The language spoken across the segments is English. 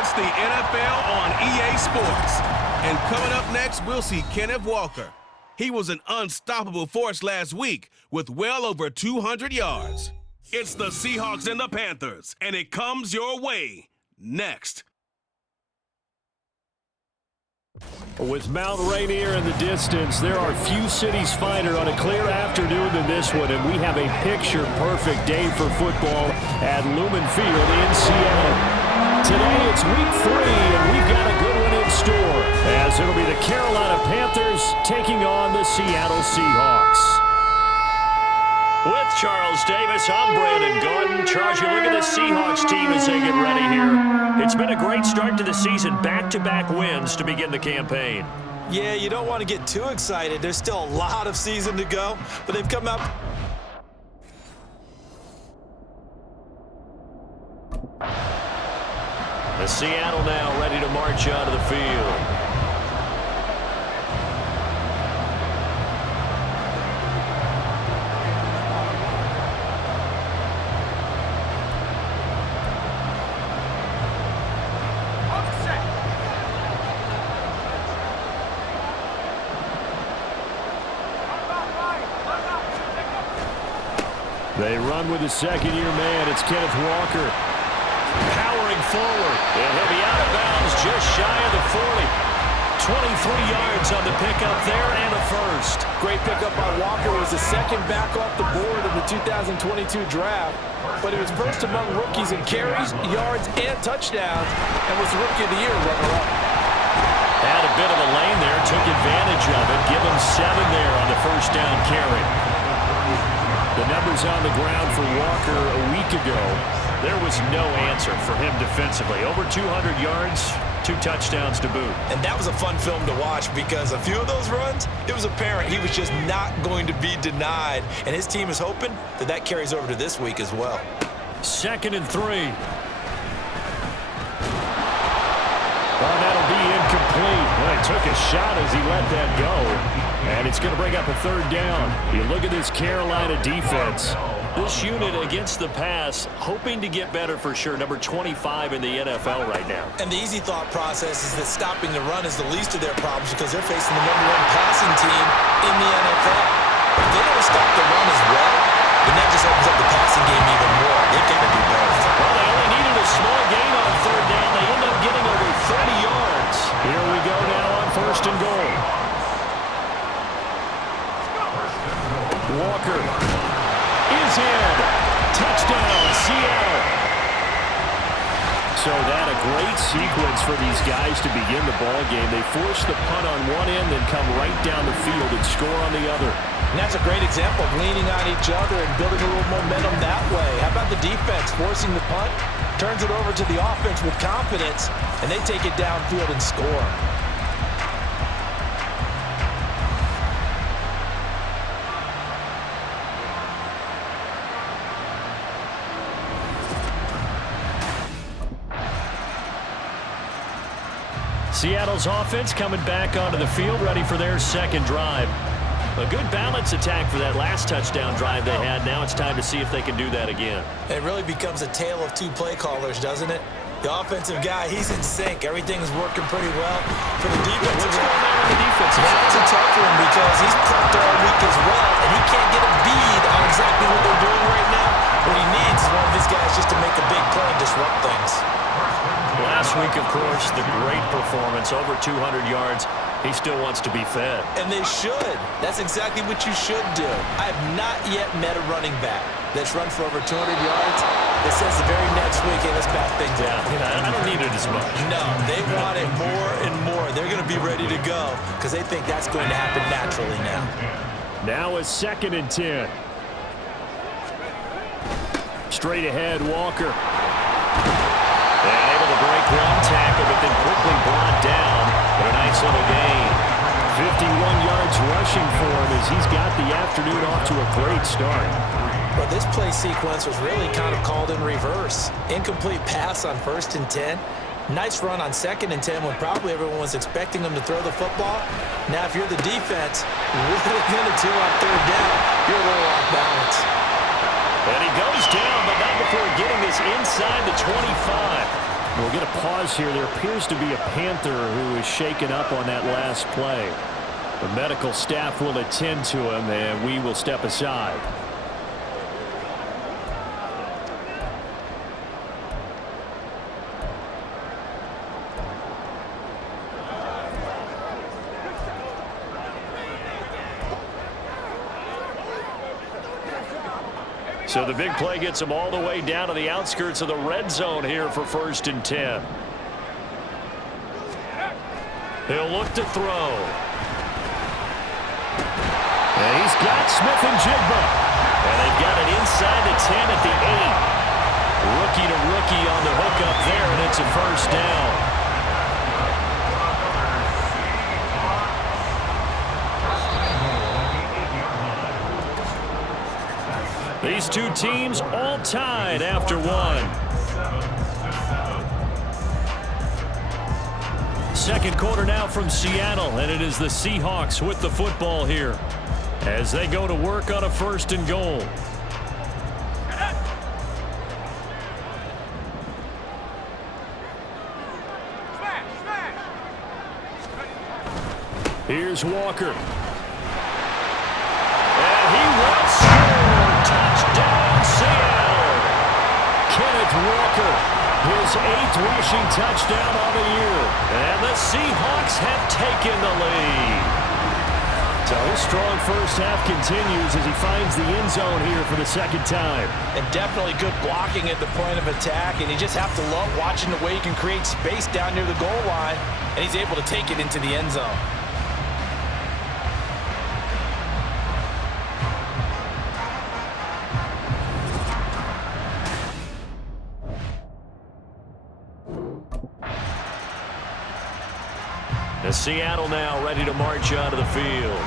It's the NFL on EA Sports. And coming up next, we'll see Kenneth Walker. He was an unstoppable force last week with well over 200 yards. It's the Seahawks and the Panthers, and it comes your way next. With Mount Rainier in the distance, there are few cities finer on a clear afternoon than this one, and we have a picture-perfect day for football at Lumen Field in Seattle. Today it's week 3, and we've got a good one in store, as it'll be the Carolina Panthers taking on the Seattle Seahawks. With Charles Davis, I'm Brandon Gordon. Charles, you look at the Seahawks team as they get ready here. It's been a great start to the season, back-to-back wins to begin the campaign. Yeah, you don't want to get too excited. There's still a lot of season to go, but they've come out. The Seattle now ready to march onto the field. They run with the second-year man. It's Kenneth Walker. Powering forward. And he'll be out of bounds just shy of the 40. 23 yards on the pickup there and a first. Great pickup by Walker. Was the second back off the board in the 2022 draft. But he was first among rookies in carries, yards, and touchdowns, and was the Rookie of the Year runner-up. Had a bit of a lane there, took advantage of it. Give him 7 there on the first down carry. The numbers on the ground for Walker a week ago. There was no answer for him defensively. Over 200 yards, 2 touchdowns to boot. And that was a fun film to watch because a few of those runs, it was apparent he was just not going to be denied. And his team is hoping that that carries over to this week as well. 2nd and 3. Oh, that'll be incomplete. Well, he took a shot as he let that go. And it's going to bring up a 3rd down. You look at this Carolina defense. This unit against the pass, hoping to get better for sure. Number 25 in the NFL right now. And the easy thought process is that stopping the run is the least of their problems because they're facing the #1 passing team in the NFL. If they don't stop the run as well, then that just opens up the passing game even more. They've got to do both. Well, they only needed a small gain on 3rd down. They end up getting over 30 yards. Here we go now on 1st and goal. Walker is in. Touchdown, Seattle. So that a great sequence for these guys to begin the ball game. They force the punt on one end, then come right down the field and score on the other. And that's a great example of leaning on each other and building a little momentum that way. How about the defense forcing the punt? Turns it over to the offense with confidence, and they take it downfield and score. Seattle's offense coming back onto the field, ready for their 2nd drive. A good balance attack for that last touchdown drive they had. Now it's time to see if they can do that again. It really becomes a tale of 2 play callers, doesn't it? The offensive guy, he's in sync. Everything's working pretty well. For the defensive guy, that's a tough one because he's prepped all week as well, and he can't get a bead on exactly what they're doing right now. What he needs is one of his guys just to make a big play and disrupt things. Last week, of course, the great performance, over 200 yards. He still wants to be fed. And they should. That's exactly what you should do. I have not yet met a running back that's run for over 200 yards that says the very next week, hey, let's back things up. Yeah, I don't need it as much. No, they want it more and more. They're going to be ready to go because they think that's going to happen naturally now. Now a 2nd and 10. Straight ahead, Walker. And able to break one tackle, but then quickly brought down. But a nice little gain. 51 yards rushing for him as he's got the afternoon off to a great start. Well, this play sequence was really kind of called in reverse. Incomplete pass on 1st and 10. Nice run on 2nd and 10 when probably everyone was expecting him to throw the football. Now, if you're the defense, what are they going to do on 3rd down? You're a little off balance. And he goes down, but not before getting this inside the 25. We'll get a pause here. There appears to be a Panther who is shaken up on that last play. The medical staff will attend to him, and we will step aside. So the big play gets him all the way down to the outskirts of the red zone here for 1st and 10. He'll look to throw. And he's got Smith and Jigba. And they've got it inside the 10 at the 8. Rookie to rookie on the hook up there, and it's a 1st down. These two teams all tied after one. Second quarter now from Seattle, and it is the Seahawks with the football here as they go to work on a 1st and goal. Here's Walker. And he will score. Touchdown, Seattle. Kenneth Walker, his 8th rushing touchdown on the year. And the Seahawks have taken the lead. So his strong first half continues as he finds the end zone here for the 2nd time. And definitely good blocking at the point of attack. And you just have to love watching the way he can create space down near the goal line. And he's able to take it into the end zone. Seattle now ready to march out of the field.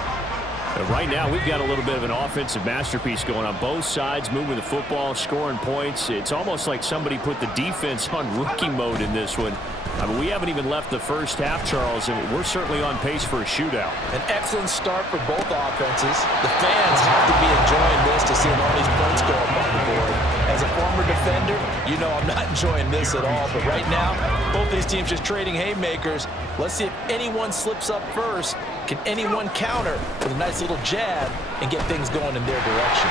And right now we've got a little bit of an offensive masterpiece going on both sides, moving the football, scoring points. It's almost like somebody put the defense on rookie mode in this one. I mean, we haven't even left the first half, Charles, and we're certainly on pace for a shootout. An excellent start for both offenses. The fans have to be enjoying this to see all these points go up on the board. As a former defender, you know I'm not enjoying this at all. But right now, both these teams just trading haymakers. Let's see if anyone slips up first. Can anyone counter with a nice little jab and get things going in their direction?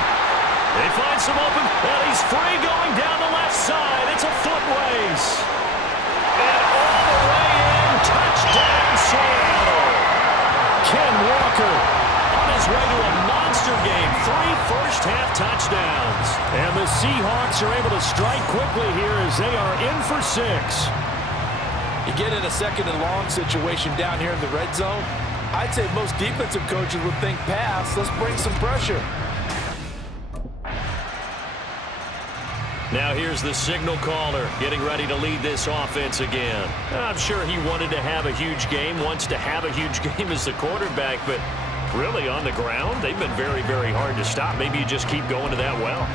They find some open, and he's free going down the left side. It's a foot race. And all the way in, touchdown Seattle. Ken Walker on his way to a monster game. 3 first-half touchdowns. And the Seahawks are able to strike quickly here as they are in for 6. You get in a 2nd and long situation down here in the red zone, I'd say most defensive coaches would think pass. Let's bring some pressure. Now here's the signal caller getting ready to lead this offense again. I'm sure he wanted to have a huge game, wants to have a huge game as the quarterback, but really on the ground, they've been very, very hard to stop. Maybe you just keep going to that well.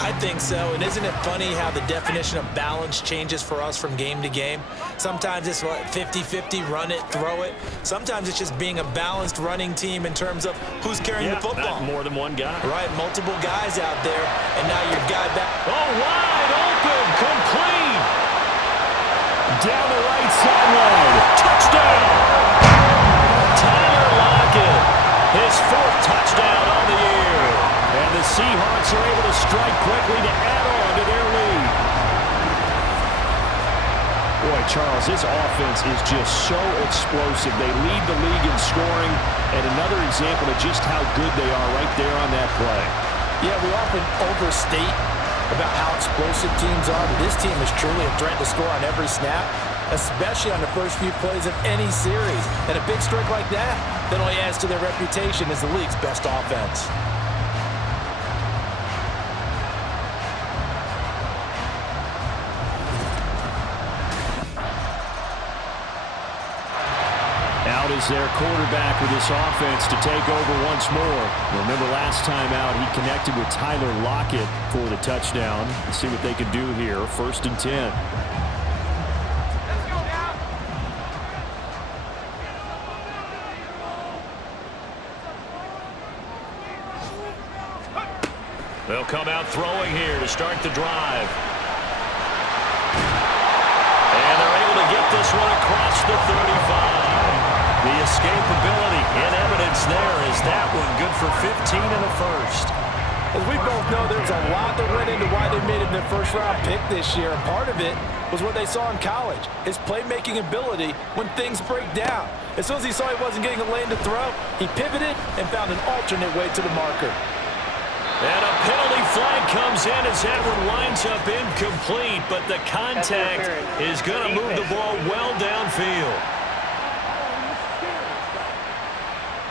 I think so, and isn't it funny how the definition of balance changes for us from game to game? Sometimes it's 50-50, run it, throw it. Sometimes it's just being a balanced running team in terms of who's carrying the football. Not more than one guy. Right, multiple guys out there, and now you've got that. Oh, wide open, complete. Down the right sideline. Touchdown. Tyler Lockett, his 4th touchdown on the year. And the Seahawks are able to strike quickly to add on to their lead. Boy, Charles, this offense is just so explosive. They lead the league in scoring, and another example of just how good they are right there on that play. Yeah, we often overstate about how explosive teams are, but this team is truly a threat to score on every snap, especially on the first few plays of any series. And a big strike like that only adds to their reputation as the league's best offense. Out is their quarterback with this offense to take over once more. Remember last time out, he connected with Tyler Lockett for the touchdown. Let's see what they can do here. 1st and 10. They'll come out throwing here to start the drive. And to get this one across the 35. The escapability in evidence there is that one good for 15 in the first. As we both know, there's a lot that went into why they made it their first-round pick this year, and part of it was what they saw in college, his playmaking ability when things break down. As soon as he saw he wasn't getting a lane to throw, he pivoted and found an alternate way to the marker. And a penalty flag comes in as that one winds up incomplete, but the contact is going to move the ball well downfield.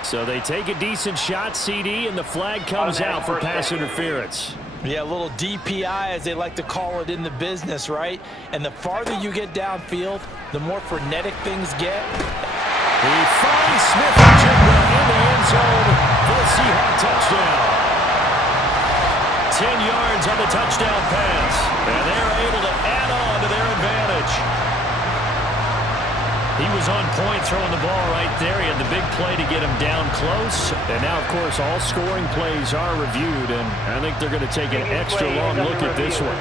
So they take a decent shot, CD, and the flag comes out for pass interference. Yeah, a little DPI, as they like to call it in the business, right? And the farther you get downfield, the more frenetic things get. He finds Smith-Njigba in the end zone for the Seahawks touchdown. 10 yards on the touchdown pass, and they're able to add on to their advantage. He was on point throwing the ball right there. He had the big play to get him down close. And now, of course, all scoring plays are reviewed, and I think they're going to take an extra long look at this one.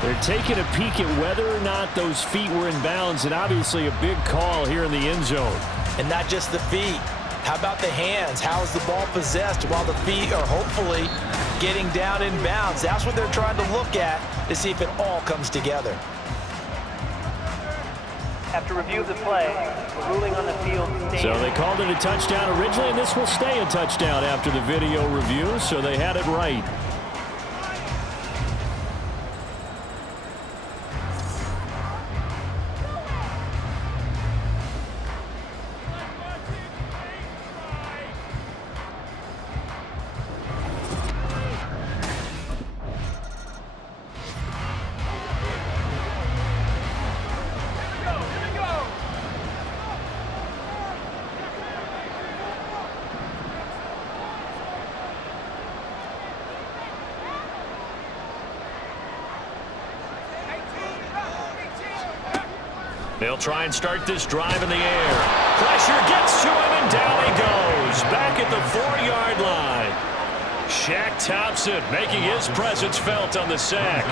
They're taking a peek at whether or not those feet were in bounds, and obviously a big call here in the end zone. And not just the feet. How about the hands? How is the ball possessed while the feet are hopefully getting down in bounds? That's what they're trying to look at to see if it all comes together. After review of the play, the ruling on the field stands. So they called it a touchdown originally, and this will stay a touchdown after the video review, so they had it right. They'll try and start this drive in the air. Pressure gets to him, and down he goes. Back at the 4-yard line. Shaq Thompson making his presence felt on the sack.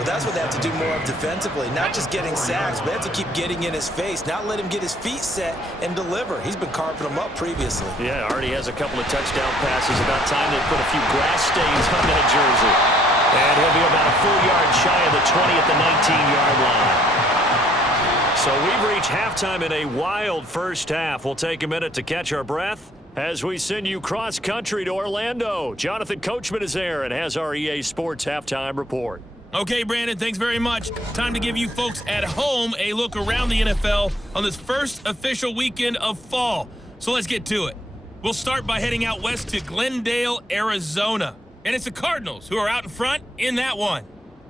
Well, that's what they have to do more of defensively. Not just getting sacks, but they have to keep getting in his face. Not let him get his feet set and deliver. He's been carving them up previously. Yeah, already has a couple of touchdown passes. About time they put a few grass stains on that jersey. And he'll be about a full yard shy of the 20 at the 19-yard line. So we've reached halftime in a wild first half. We'll take a minute to catch our breath as we send you cross-country to Orlando. Jonathan Coachman is there and has our EA Sports halftime report. Okay, Brandon, thanks very much. Time to give you folks at home a look around the NFL on this first official weekend of fall. So let's get to it. We'll start by heading out west to Glendale, Arizona. And it's the Cardinals who are out in front in that one.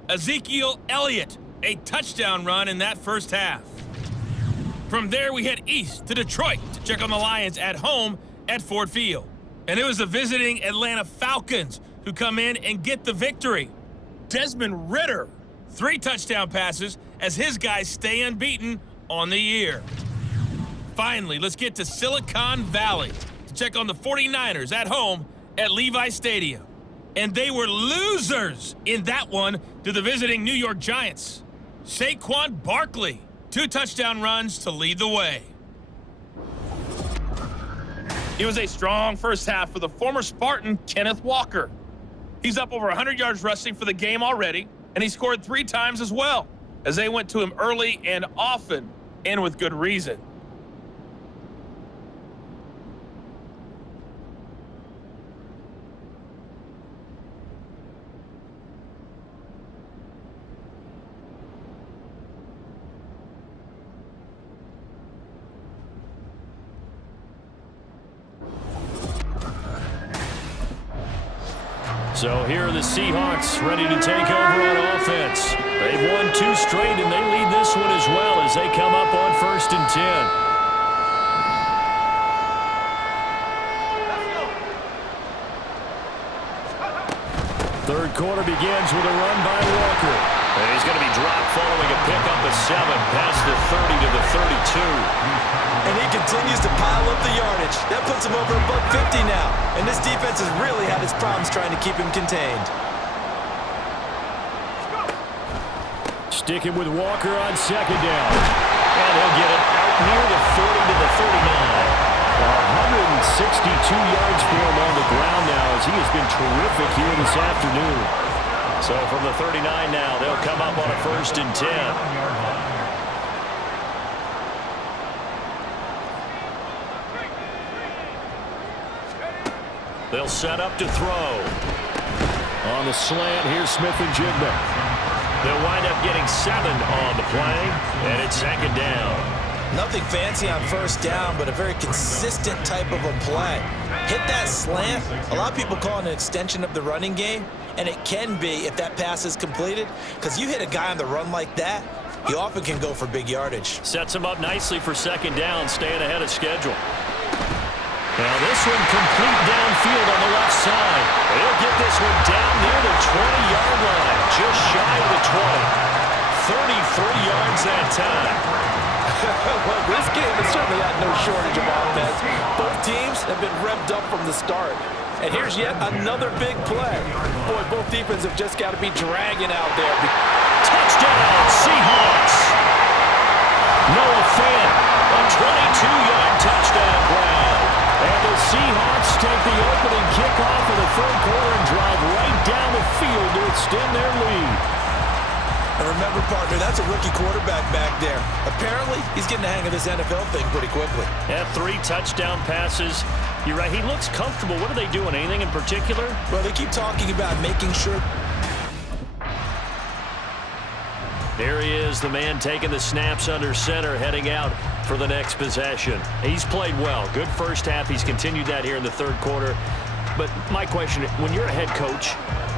Ezekiel Elliott, a touchdown run in that first half. From there, we head east to Detroit to check on the Lions at home at Ford Field. And it was the visiting Atlanta Falcons who come in and get the victory. Desmond Ridder, 3 touchdown passes as his guys stay unbeaten on the year. Finally, let's get to Silicon Valley to check on the 49ers at home at Levi Stadium. And they were losers in that one to the visiting New York Giants. Saquon Barkley, 2 touchdown runs to lead the way. It was a strong first half for the former Spartan, Kenneth Walker. He's up over 100 yards rushing for the game already, and he scored 3 times as well, as they went to him early and often, and with good reason. So here are the Seahawks ready to take over on offense. They've won 2 straight, and they lead this one as well as they come up on 1st and 10. Third quarter begins with a run by Walker. And he's going to be dropped following a pickup of 7 past the 30 to the 32. And he continues to pile up the yardage. That puts him over above 50 now. And this defense has really had its problems trying to keep him contained. Sticking with Walker on second down. And he'll get it out near the 40 to the 39. 162 yards for him on the ground now as he has been terrific here this afternoon. So from the 39 now, they'll come up on a 1st and 10. They'll set up to throw. On the slant, here's Smith-Njigba. They'll wind up getting 7 on the play, and it's 2nd down. Nothing fancy on 1st down, but a very consistent type of a play. Hit that slant. A lot of people call it an extension of the running game, and it can be if that pass is completed, because you hit a guy on the run like that, he often can go for big yardage. Sets him up nicely for 2nd down, staying ahead of schedule. Now this one complete downfield on the left side. He'll get this one down near the 20-yard line, just shy of the 20. 33 yards that time. Well, this game has certainly had no shortage of offense. Both teams have been revved up from the start. And here's yet another big play. Boy, both defenses have just got to be dragging out there. Touchdown, Seahawks. Noah Fant, a 22-yard touchdown grab. And the Seahawks take the opening kickoff of the 3rd quarter and drive right down the field to extend their lead. And remember, partner, that's a rookie quarterback back there. Apparently, he's getting the hang of this NFL thing pretty quickly. Yeah, 3 touchdown passes. You're right, he looks comfortable. What are they doing? Anything in particular? Well, they keep talking about making sure. There he is, the man taking the snaps under center, heading out for the next possession. He's played well. Good first half. He's continued that here in the 3rd quarter. But my question, when you're a head coach,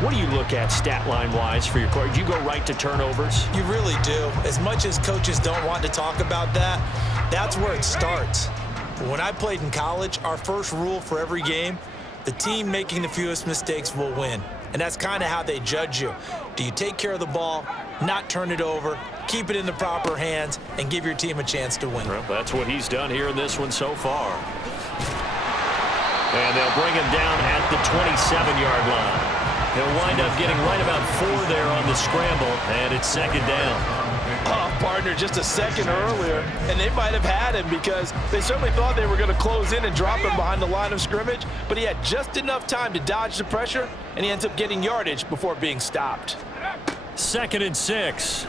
what do you look at stat line-wise for your quarterback? Do you go right to turnovers? You really do. As much as coaches don't want to talk about that, that's where it starts. When I played in college, our first rule for every game, the team making the fewest mistakes will win. And that's kind of how they judge you. Do you take care of the ball, not turn it over, keep it in the proper hands, and give your team a chance to win? Well, that's what he's done here in this one so far. And they'll bring him down at the 27-yard line. He'll wind up getting right about 4 there on the scramble, and it's 2nd down. Oh, partner, just a second earlier, and they might have had him because they certainly thought they were going to close in and drop him behind the line of scrimmage, but he had just enough time to dodge the pressure, and he ends up getting yardage before being stopped. 2nd and 6.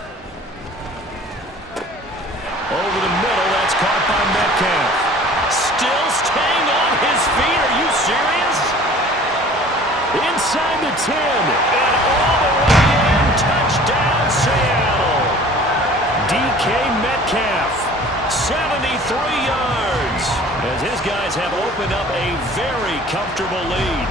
Over the middle, that's caught by Metcalf. Still staying on his feet. Are you serious? Inside the 10. And all the way in. Touchdown, Seattle. DK Metcalf. 73 yards. As his guys have opened up a very comfortable lead.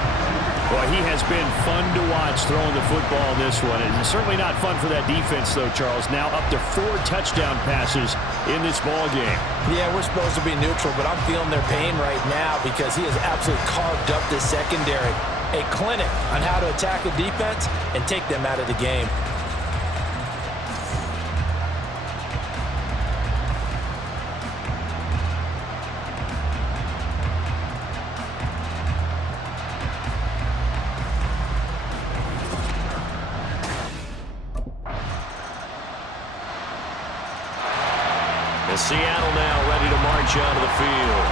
Well, he has been fun to watch throwing the football in this one. It's certainly not fun for that defense, though, Charles. Now up to 4 touchdown passes in this ball game. Yeah, we're supposed to be neutral, but I'm feeling their pain right now because he has absolutely carved up this secondary. A clinic on how to attack the defense and take them out of the game. Seattle now ready to march out of the field.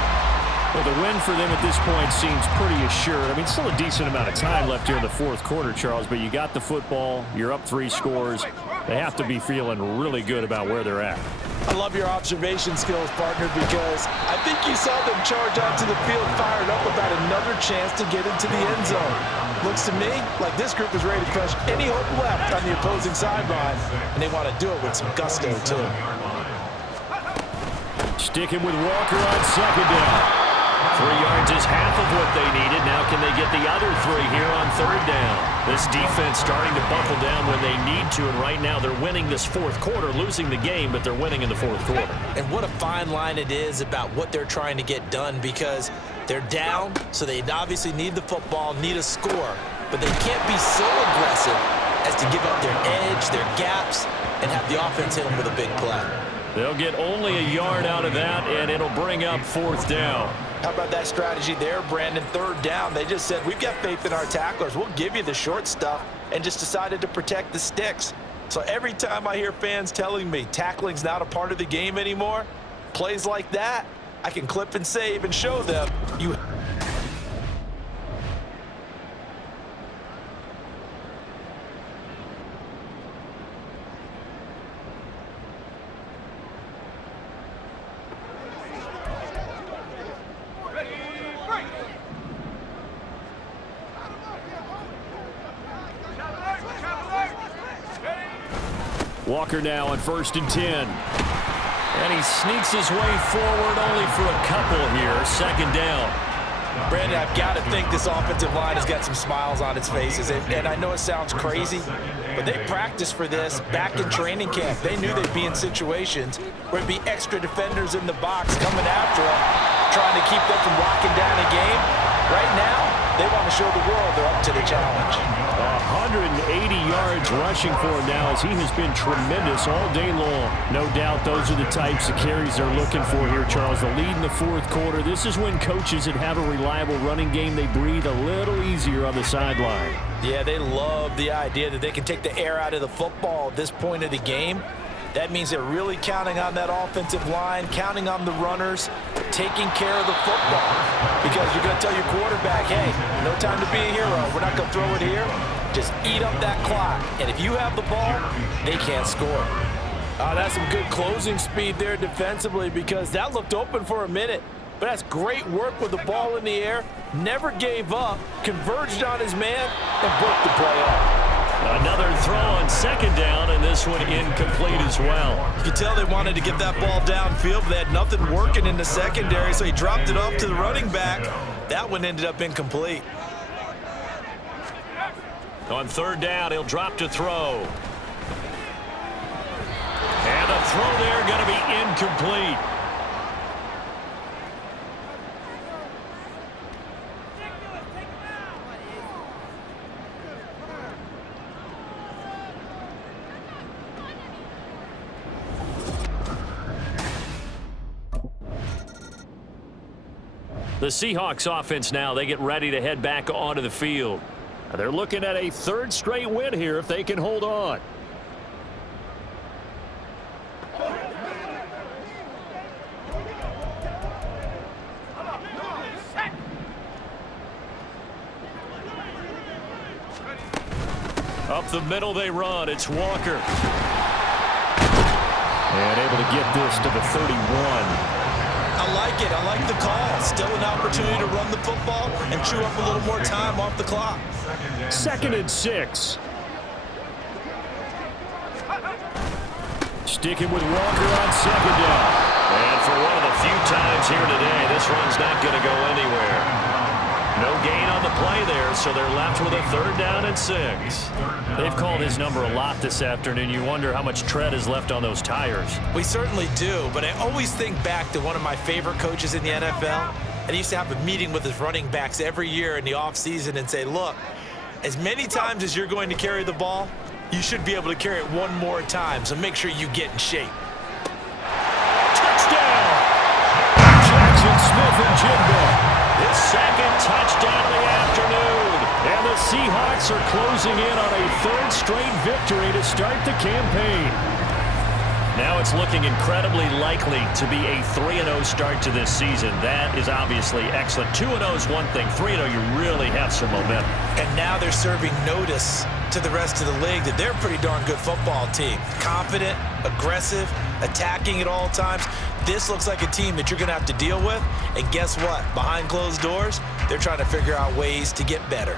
Well, the win for them at this point seems pretty assured. I mean, still a decent amount of time left here in the 4th quarter, Charles, but you got the football, you're up 3 scores. They have to be feeling really good about where they're at. I love your observation skills, partner, because I think you saw them charge onto the field fired up about another chance to get into the end zone. Looks to me like this group is ready to crush any hope left on the opposing sideline, and they want to do it with some gusto, too. Sticking with Walker on second down. 3 yards is half of what they needed. Now can they get the other 3 here on 3rd down? This defense starting to buckle down when they need to, and right now they're winning this 4th quarter, losing the game, but they're winning in the 4th quarter. And what a fine line it is about what they're trying to get done, because they're down, so they obviously need the football, need a score, but they can't be so aggressive as to give up their edge, their gaps, and have the offense hit them with a big play. They'll get only a yard out of that, and it'll bring up 4th down. How about that strategy there, Brandon? 3rd down, they just said, we've got faith in our tacklers. We'll give you the short stuff, and just decided to protect the sticks. So every time I hear fans telling me tackling's not a part of the game anymore, plays like that, I can clip and save and show them you. Walker now on 1st and 10. And he sneaks his way forward only for a couple here. 2nd down. Brandon, I've got to think this offensive line has got some smiles on its faces. And I know it sounds crazy, but they practiced for this back in training camp. They knew they'd be in situations where it'd be extra defenders in the box coming after them, trying to keep them from locking down a game. Right now, they want to show the world they're up to the challenge. 180 yards rushing for him now as he has been tremendous all day long. No doubt those are the types of carries they're looking for here, Charles. The lead in the 4th quarter. This is when coaches that have a reliable running game, they breathe a little easier on the sideline. Yeah, they love the idea that they can take the air out of the football at this point of the game. That means they're really counting on that offensive line, counting on the runners, taking care of the football. Because you're going to tell your quarterback, hey, no time to be a hero. We're not going to throw it here. Just eat up that clock. And if you have the ball, they can't score. That's some good closing speed there defensively because that looked open for a minute. But that's great work with the ball in the air. Never gave up, converged on his man, and broke the play up. Another throw on 2nd down, and this one incomplete as well. You can tell they wanted to get that ball downfield, but they had nothing working in the secondary, so he dropped it off to the running back. That one ended up incomplete. On 3rd down, he'll drop to throw. And the throw there going to be incomplete. The Seahawks offense now, they get ready to head back onto the field. They're looking at a 3rd straight win here if they can hold on. Up the middle they run. It's Walker. And able to get this to the 31. I like it. I like the call. Still an opportunity to run the football and chew up a little more time off the clock. 2nd and 6. Sticking with Walker on 2nd down. And for one of the few times here today, this run's not going to go anywhere. No gain on the play there, so they're left with a 3rd down and 6. They've called his number a lot this afternoon. You wonder how much tread is left on those tires. We certainly do, but I always think back to one of my favorite coaches in the NFL. And he used to have a meeting with his running backs every year in the offseason and say, look, as many times as you're going to carry the ball, you should be able to carry it one more time, so make sure you get in shape. Touchdown! Jackson Smith-Njigba. His 2nd touchdown of the afternoon. And the Seahawks are closing in on a 3rd straight victory to start the campaign. Now it's looking incredibly likely to be a 3-0 start to this season. That is obviously excellent. 2-0 is one thing. 3-0, you really have some momentum. And now they're serving notice to the rest of the league that they're a pretty darn good football team. Confident, aggressive, attacking at all times. This looks like a team that you're going to have to deal with. And guess what? Behind closed doors, they're trying to figure out ways to get better.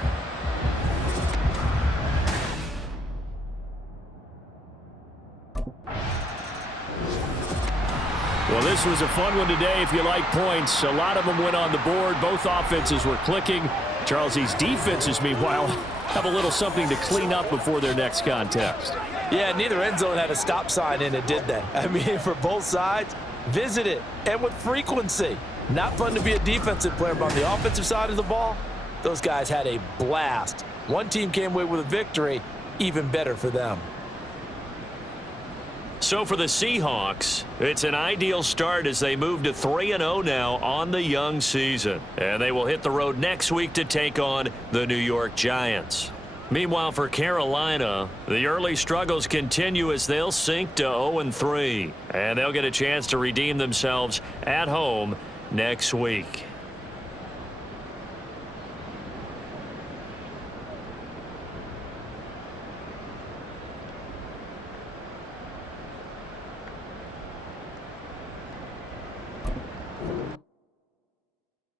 Well, this was a fun one today if you like points. A lot of them went on the board. Both offenses were clicking. Charles, these defenses, meanwhile, have a little something to clean up before their next contest. Yeah, neither end zone had a stop sign in it, did they? I mean, for both sides, visit it, and with frequency. Not fun to be a defensive player, but on the offensive side of the ball, those guys had a blast. One team came away with a victory, even better for them. So for the Seahawks, it's an ideal start as they move to 3-0 now on the young season. And they will hit the road next week to take on the New York Giants. Meanwhile, for Carolina, the early struggles continue as they'll sink to 0-3. And they'll get a chance to redeem themselves at home next week.